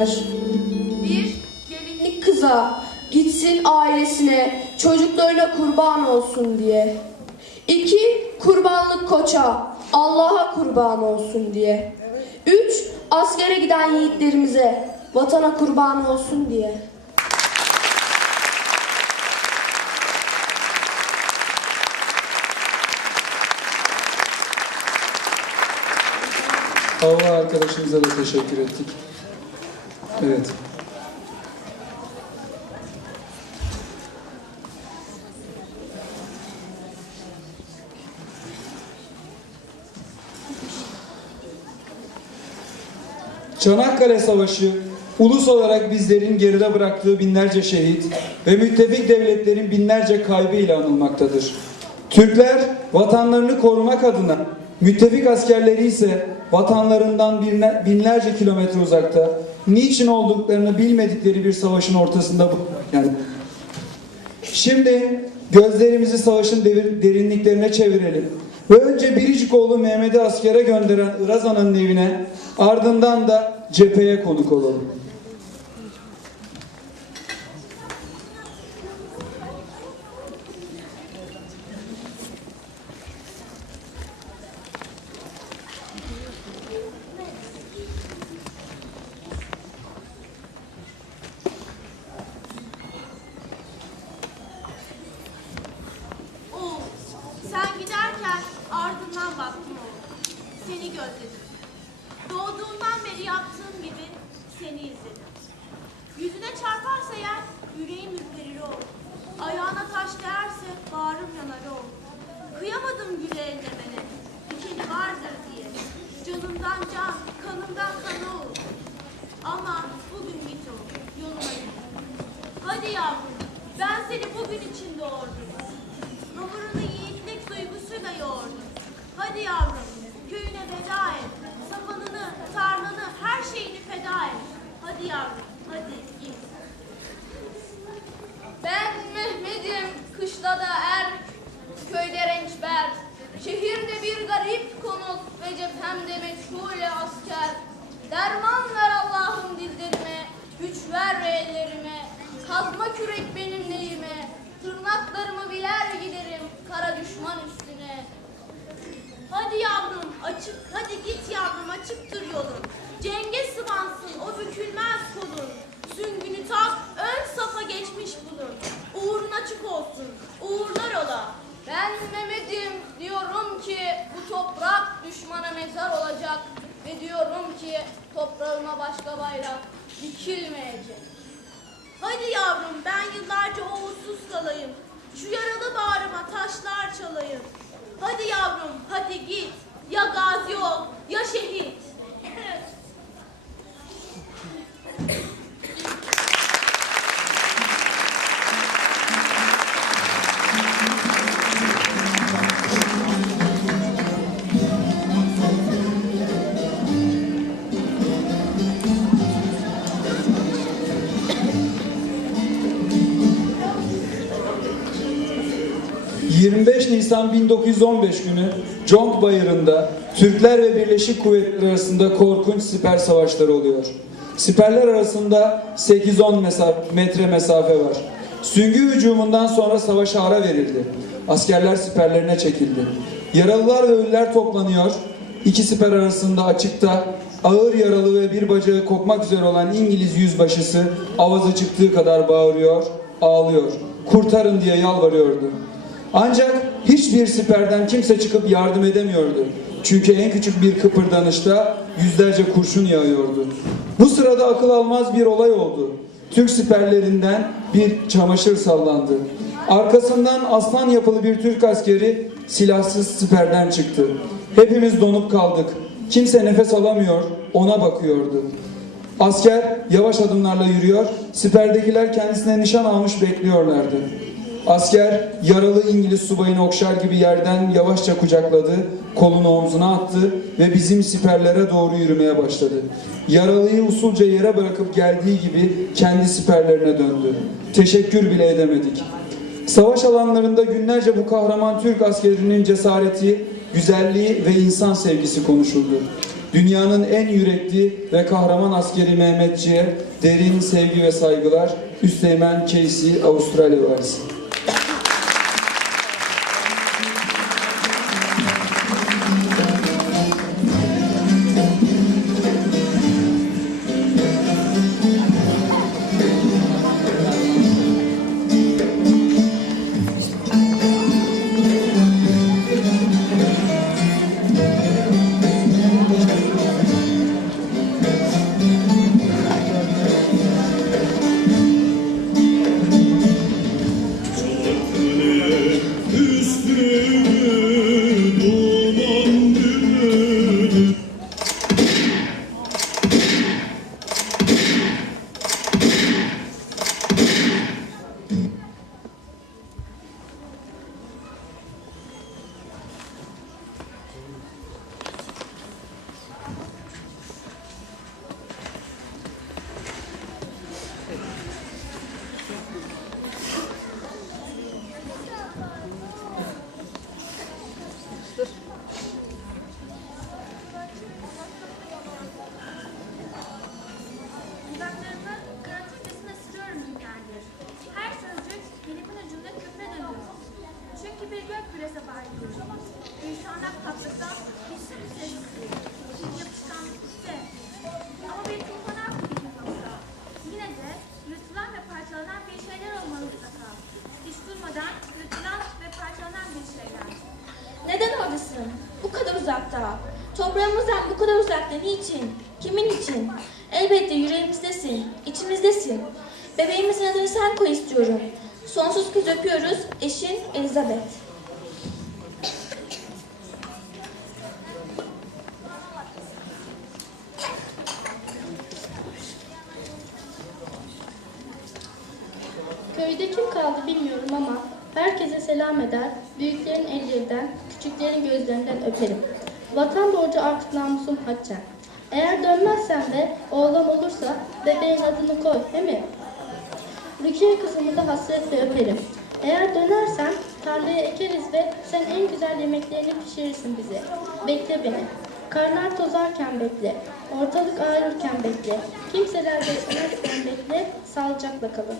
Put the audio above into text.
versinler. Bir, Gelinlik kıza gitsin ailesine çocuklarına kurban olsun diye. İki, kurbanlık koça Allah'a kurban olsun diye. Üç, askere giden yiğitlerimize vatana kurban olsun diye. Havva arkadaşımıza da teşekkür ettik. Evet. Çanakkale Savaşı ulus olarak bizlerin geride bıraktığı binlerce şehit ve müttefik devletlerin binlerce kaybı ile anılmaktadır. Türkler vatanlarını korumak adına, müttefik askerleri ise vatanlarından binlerce kilometre uzakta, niçin olduklarını bilmedikleri bir savaşın ortasında bu. Yani Şimdi gözlerimizi savaşın devir- derinliklerine çevirelim. Ve önce biricik oğlu Mehmet'i askere gönderen Iraz Ana'nın evine, ardından da cepheye konuk olalım. Seni gözledim. Doğduğundan beri yaptığım gibi seni izledim. Yüzüne çarparsa yer, yüreğim ürperir oğul. Ayağına taş değerse bağrım yanar oğul. Kıyamadım güle ellemene, dikeni vardır diye. Canımdan can, kanımdan kan oğul. Ama bugün git oğul, yoluna git. Hadi yavrum, ben seni bugün için doğurdum. Hamurunu yiğitlik duygusuyla yoğurdum. Hadi yavrum, köyüne veda et. Sapanını, tarlanı, her şeyini feda et. Hadi yavrum, hadi git. Ben Mehmet'im, kışla da er, köyde rençber. Şehirde bir garip konuk ve cephemde meçhule asker. Derman ver Allah'ım dizlerime, güç ver ellerime. Kazma kürek benim neyime, tırnaklarımı biler giderim kara düşman üstüne. Hadi yavrum, açık, hadi git yavrum, açıktır yolun. Cenge sıvansın, o bükülmez kolun. Süngünü tak, ön safa geçmiş bulun. Uğrun açık olsun, uğurlar ola. Ben bu toprak düşmana mezar olacak ve diyorum ki toprağıma başka bayrak dikilmeyecek. Hadi yavrum, ben yıllarca oğulsuz kalayım. Şu yaralı bağrıma taşlar çalayım. Hadi yavrum, hadi git. Ya gazi ol, ya şehit. 25 Nisan 1915 günü Conk Bayırı'nda Türkler ve Birleşik Kuvvetler arasında korkunç siper savaşları oluyor. Siperler arasında 8-10 mesa- metre mesafe var. Süngü hücumundan sonra savaşa ara verildi. Askerler siperlerine çekildi. Yaralılar ve ölüler toplanıyor. İki siper arasında açıkta ağır yaralı ve bir bacağı kopmak üzere olan İngiliz yüzbaşısı avazı çıktığı kadar bağırıyor, ağlıyor. Kurtarın diye yalvarıyordu. Ancak hiçbir siperden kimse çıkıp yardım edemiyordu. Çünkü en küçük bir kıpırdanışta yüzlerce kurşun yağıyordu. Bu sırada akıl almaz bir olay oldu. Türk siperlerinden bir çamaşır sallandı. Arkasından aslan yapılı bir Türk askeri silahsız siperden çıktı. Hepimiz donup kaldık. Kimse nefes alamıyor, ona bakıyordu. Asker yavaş adımlarla yürüyor, siperdekiler kendisine nişan almış bekliyorlardı. Asker yaralı İngiliz subayını okşar gibi yerden yavaşça kucakladı, kolunu omzuna attı ve bizim siperlere doğru yürümeye başladı. Yaralıyı usulca yere bırakıp geldiği gibi kendi siperlerine döndü. Teşekkür bile edemedik. Savaş alanlarında günlerce bu kahraman Türk askerinin cesareti, güzelliği ve insan sevgisi konuşuldu. Dünyanın en yürekli ve kahraman askeri Mehmetçiğe derin sevgi ve saygılar. Üsteğmen Casey, Avustralya valisi. Niçin? Kimin için? Elbette yüreğimizdesin, içimizdesin. Bebeğimizin adını sen koy istiyorum. Sonsuz kız öpüyoruz, eşin Elizabeth. Köyde kim kaldı bilmiyorum ama herkese selam eder, büyüklerin ellerinden, küçüklerin gözlerinden öperim. Vatan borcu artık namusum haccen. Eğer dönmezsen de oğlan olursa bebeğin adını koy, değil mi? Rukiye kızımı da hasretle öperim. Eğer dönersen tarlaya ekeriz ve sen en güzel yemeklerini pişirirsin bize. Bekle beni. Karlar tozarken bekle. Ortalık ağrırken bekle. Kimseler beklemezken bekle. Sağlıcakla kalın.